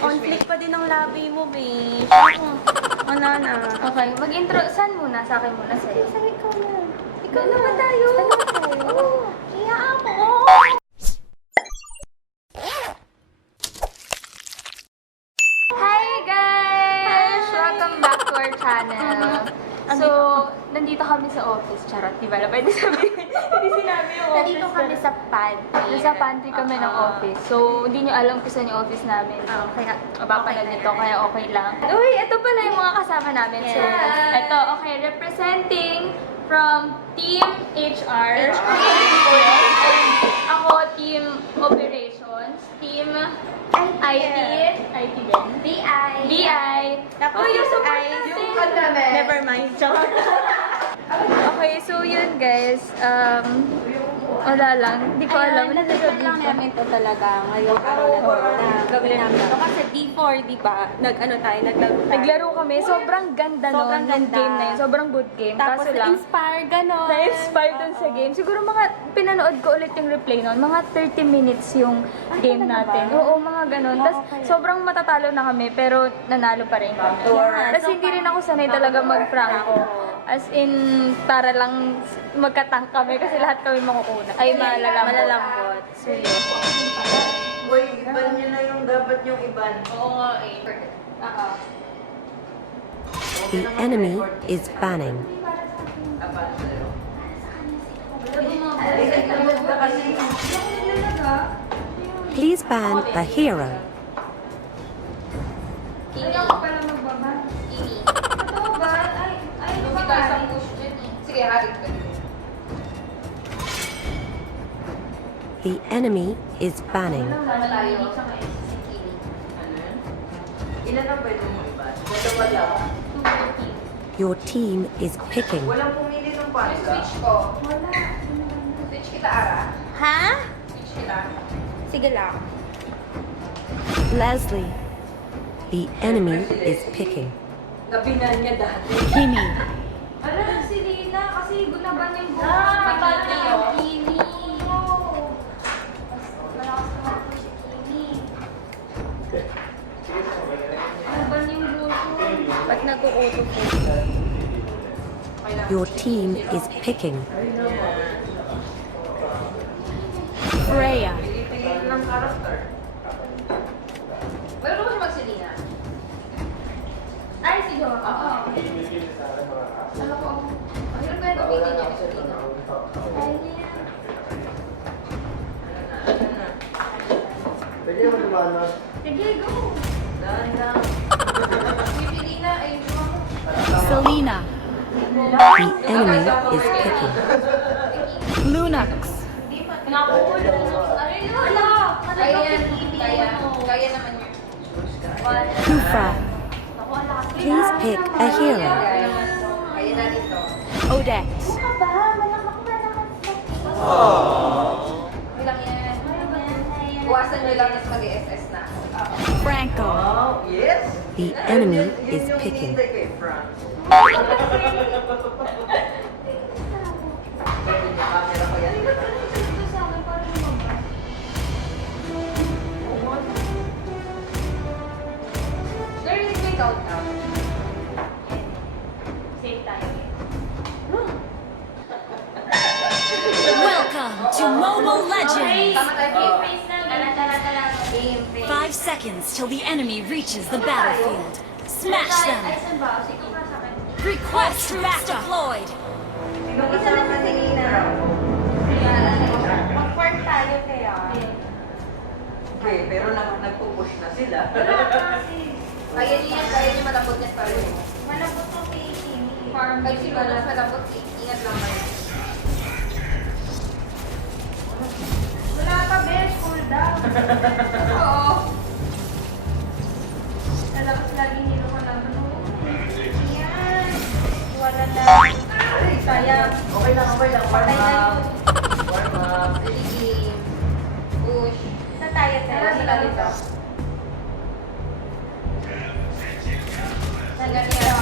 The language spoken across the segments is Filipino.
Conflict pa din ang labi mo, babe. Wala na. Okay, mag-intro. Saan muna? Sa akin muna sa'yo. Sa ikaw na. Ikaw naman tayo. Oo. Kaya ako. Hi guys! Welcome back to our channel. So, nandito kami sa office. Charot, di ba? Pwede sabihin. Hindi sinabi yung office. Nandito kami sa pantry. Nasa pantry kami ng office. So, hindi nyo alam kung saan yung office namin. Kaya Mapapanood nito, kaya okay lang. Uy, ito pala yung mga kasama namin. So, Yes. ito, okay, representing from Team HR. Ako, Team Operations. Team IT. IT din. BI. Tapos yung support yung natin. never mind. Okay, so yun guys. Wala lang. Hindi ko alam. Nag-decide lang namin ito talaga ngayong araw na ito na gawin namin ito. Kasi before, di ba, naglaro tayo. Naglaro kami. Sobrang ganda Sobrang nun. Yung ganda. game na yun. Sobrang good game. Tapos Kaso lang, na-inspire, gano'n. na-inspired dun sa game. Siguro mga pinanood ko ulit yung replay nun. Mga 30 minutes yung game natin. Oo, mga ganun. Tapos sobrang matatalo na kami pero nanalo pa rin kami. Yeah, Tapos so hindi rin ako sanay talaga mag-franco. As in, para lang magkatank kami kasi lahat kami makukuna. Ay, malalambot. So, yun. Uy, iban nyo na yung dapat yung iban. Oo nga eh. The enemy is banning. Please ban the hero. Kini ako pala magbaba. Kini. Ito ba? Ay, ano ba tayo sa push dyan eh. Sige, harit ka. The enemy is banning. Sama tayo sa may Kini. Ilan ang pwede mo iban? Dalawa lang. Your team is picking. Walang pumili ng pasta. Switch ko. Wala. Switch kita, Ara. Ha? Switch kita. Sige lang. Leslie. The enemy is picking. Nabinan niya dati. Kimi. Ala, si Lina. Kasi gunaban yung buhok. Ah, Pati yung Kimi. Malakas naman po si Kimi. Gunaban yung buhok. Ba't nag-uuto po? Your team is picking. Freya. Tingin ng karakter. Pero mo siya magsilina? Ay, si Jo. Oo. Ano ko? Mahirap kaya gamitin niya yung silina. Ay, niya. Sige, go. Dahan-dahan. Si Silina, ay, mo. Selena. The enemy is picking. Lunax. Nakukulong. Ay, wala. Kaya naman niya. Kufra. Please pick a hero. Kaya na dito. Odette. Bilang yan. Buwasan nyo lang mas mag-SS na. Franco. Oh, yes. The enemy Yun is yung picking. hinihintay kay Frank. Pwede niya camera ko yan. Learning may countdown. Safe tayo. Welcome to Mobile Legends. Tama tayo. Game face na. Tala. Game face. 5 seconds till the enemy reaches the battlefield. Smash Ay, them. saan ba? Sige nga sa akin. Request back deployed. Sino kasama si Nina? Mag-work tayo kaya. Okay, pero nagpo-push na sila. Kaya niya malambot niya pa rin. Malabot mo kay Kimi. Farm. Ay, siguro mas malambot. Ingat lang kayo. Wala pa, best. Cool down. Oo. Nalakas lagi nilo ka lang. Yan. Wala na. Ay, sayang. Okay lang. Warm up. Warm up. Sige. Push. Sa tayo, Tara, sila dito. Hanggang siya.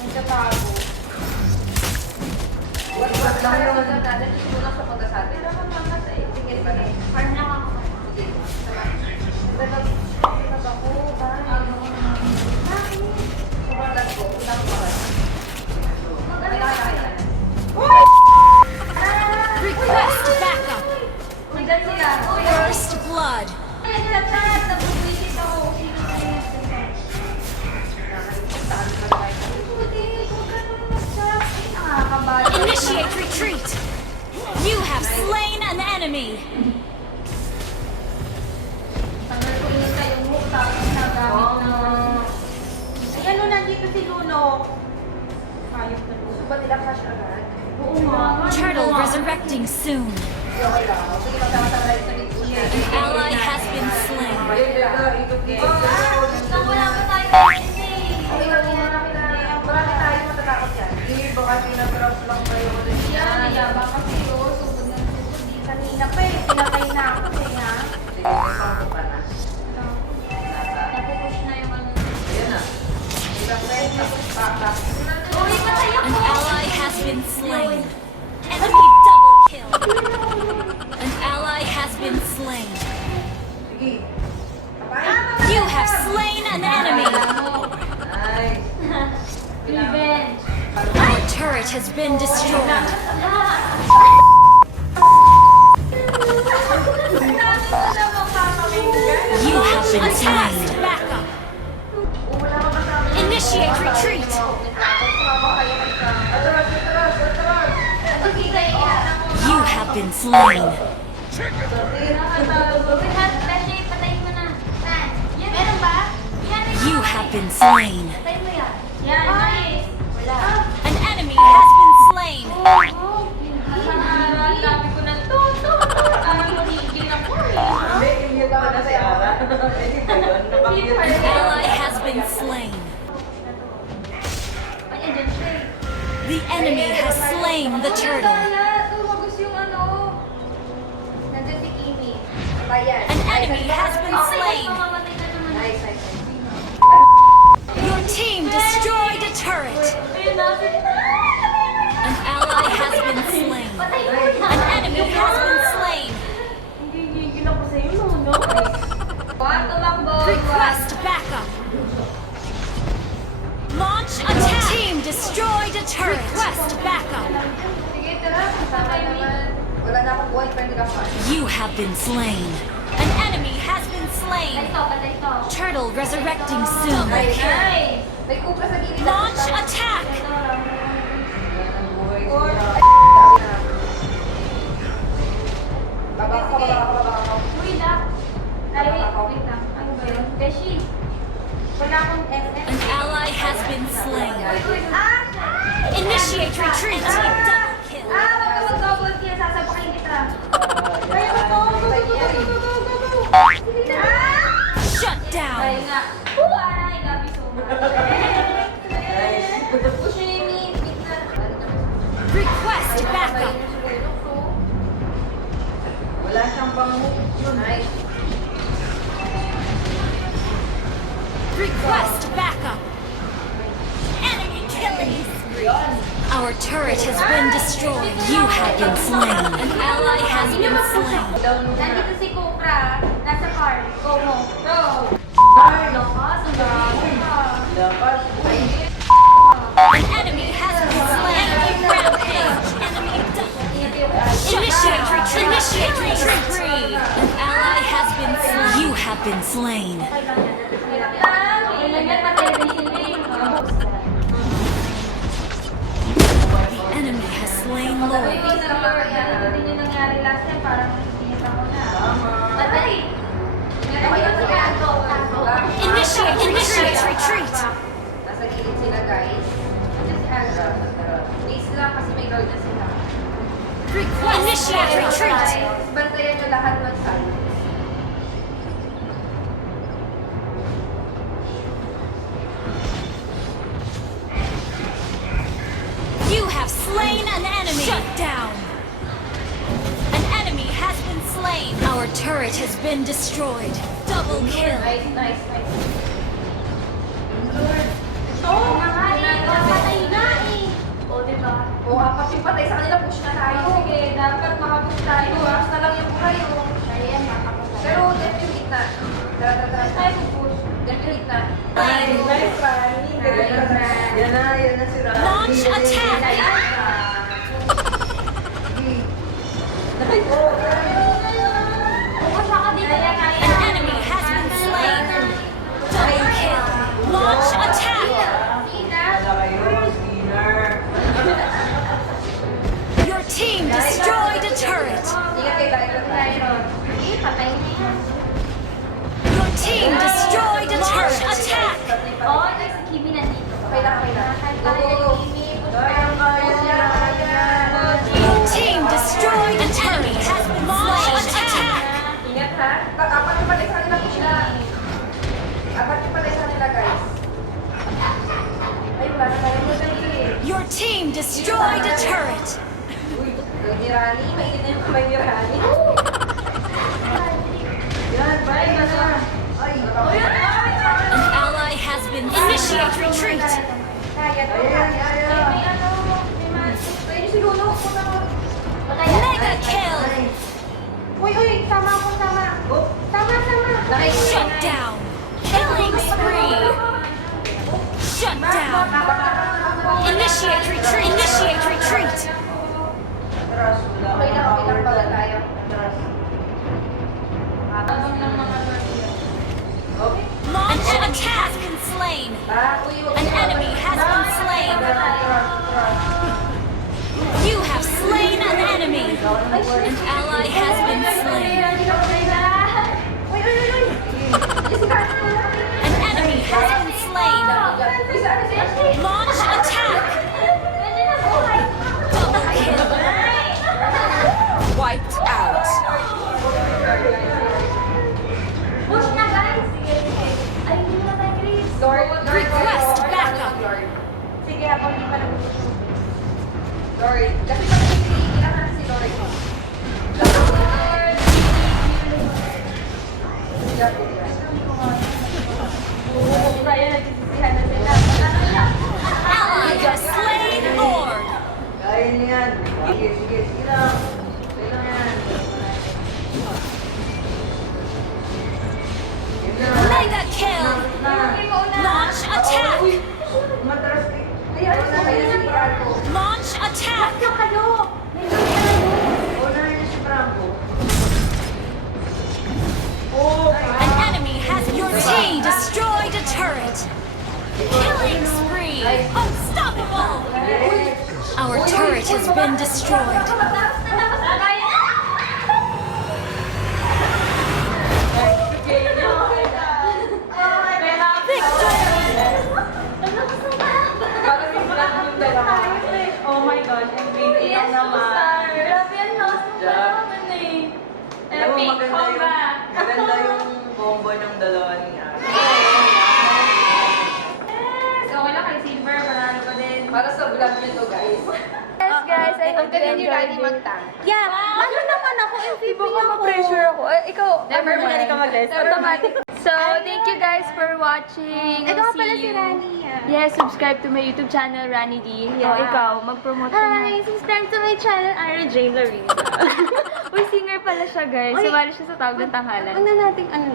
Nagkatago. Wag lang yung... natin. Ito lang sa punta sa atin. Pero kung mama sa iyo. Sige, ba na? Farm lang ako. Sige. Sama. sinunok. Ayos na. Gusto ba nila cash agad? Oo nga. Turtle resurrecting soon. Okay lang. Sige, magsama-sama tayo sa video niya. Ally has been slain. Wala pa tayo kasi. Okay lang, marami tayo matatakot yan. Hindi, baka pinag-drop lang kayo. Yan, yabang kasi yun. Sugod ng sugod. Kanina pa eh. Pinatay na ako eh ha. Sige, may pangko ka na. Napupush na yung ano. Ayan na. Ilang friends, tapos back. Uy, patay ako! An ally has been slain. Enemy double kill. An ally has been slain. Sige. You have slain an enemy. Nice. Revenge! Our turret has been destroyed. You have been slain. Back up. Initiate retreat. You have been slain. Meron ba? You have been slain. Patay mo yan. Yan, nice. Wala. An enemy has been slain. Sabi ko na to. Tigil na po eh. Hindi, yung tama na si Ara. Hindi ba yun? Napakita. An ally has been slain. Ay, andyan siya eh. The enemy has slain the turtle. Tumagos yung ano. Nandun si Kimi. Bayan. An enemy has been slain. Mamamatay na naman. Nice, nice. Your team destroyed a turret. Ayun na. An ally has been slain. Patay mo na. An enemy has been slain. Hindi gigil ako sa'yo, no? Tumakbo. Request backup. Launch attack. Team destroyed a turret. Request backup. Sige, tara. Kasama naman. Wala na akong buhay, pero hindi ka pa. You have been slain. An enemy has been slain. Patay to. Turtle resurrecting soon. Nice. May kupra sa gilid. Launch attack. Uy, Dak. Ay, wait lang. Ano ba yun? Beshi. Wala akong SS. An ally has been slain. Ah! Initiate retreat. Double kill. Ah, wag ka mag-double kill. Sasapakin kita. Ayaw ko. Go. Sige na. Shut Ay down. nga. Ay, gabi so much. Push nyo yung meet na. Request backup. Wala siyang bango. Nice. Request backup. Enemy killing. Our turret has been destroyed. You have been slain. An ally has been slain. Nandito si Cobra. Nasa car. Go mo. Go. Ay, Lakas. Ang dami ka. lakas. An enemy has been slain. Enemy rampage. Enemy double kill. Initiate retreat. Initiate retreat. An ally has been slain. You have been slain. Okay lang yan. Patay rin sila eh. The enemy has slain Lord. Ito din yung nangyari last time. Parang nakikita ko na. Patay. Initiate retreat. Nasa gilid sila, guys. Please lang kasi may guard na sila. Initiate retreat. Bantayan nyo lahat ng side. You have slain an enemy. Shut down. An enemy has been slain. Our turret has been destroyed. Double kill. Nice. Ito, patay na eh. O, diba? O, apat yung patay sa kanila, push na tayo. Sige, dapat makapush tayo. Push na lang yung kayo. Ayan, makapush tayo. Pero, dep yung gitna. Tara. Tayo push. Dep yung gitna. Nice, Ranniidy. Yan na si Ranniidy. Launch attack. An enemy has been slain. Double kill. Launch attack. Your team destroyed a turret. Ingat kayo tayo. Patay na yan. Your team destroyed a turret. Attack. Oh, nice. Si Kimi nandito. Okay lang okay lang. Go. Your team destroyed an enemy has been launched attack. Ingat ha. Apat yung palay sa kanila po sila. Apat yung palay sa kanila, guys. Ay, wala na tayo mo dali. Your team destroyed a turret. Uy, ni Rani. Mainit na yung kamay ni Rani. Yan, bye, basta. Ay, An ally has been initiate retreat. Mega kill. Uy, tama ako, tama. Tama. Shut down. Killing spree. Shut down. Initiate retreat. Initiate retreat. Okay lang pala tayo. Launch an attack. Has been slain. An enemy has been slain. You have slain an enemy. An ally has been slain. An enemy has been slain. Launch attack. Double kill. Wiped out. Push na, guys! Ay, hindi na tayo, Chris. Request backup. Sige, ako hindi pa nag-push. Lord, kasi pag nag-iilan na si Lord. Tayo, nagsisisihan na sila. Ally has slain Lord. Kaya niyan. Sige lang. Sige lang yan. Mega kill. Launch attack. Matras kayo. Ay, ano na kayo si Franco? Launch attack. Unahin na si Franco. An enemy has your team destroyed a turret. Killing spree. Unstoppable. Our turret has been destroyed. Oh my gosh, MVP lang naman. Grabe yan, host mo pa naman eh. Alam mo, Epic comeback. maganda yung combo ng dalawa niya. Yes! Okay lang kay Silver, panalo ko din. Para sa vlog nyo to, guys. Yes, guys, I hope you Galing ni Rani enjoyed it. magtang. Yeah, ano naman ako, MVP Baka ako. ma-pressure ako. Ikaw, Never mind ka mag-list. Automatic. So, thank you guys for watching. Ito nga pala See si you. Rani. Yes, subscribe to my YouTube channel, Ranniidy. Yeah. Ikaw, mag-promote ka na. Hi, subscribe to my channel, Ira J. Larissa. Uy, singer pala siya, guys. Uy. Sumali siya sa Tawag ng Tanghalan. Ang na nating ano.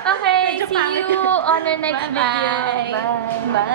Okay, Medyo see you on our next video. Bye-bye. Bye. Bye.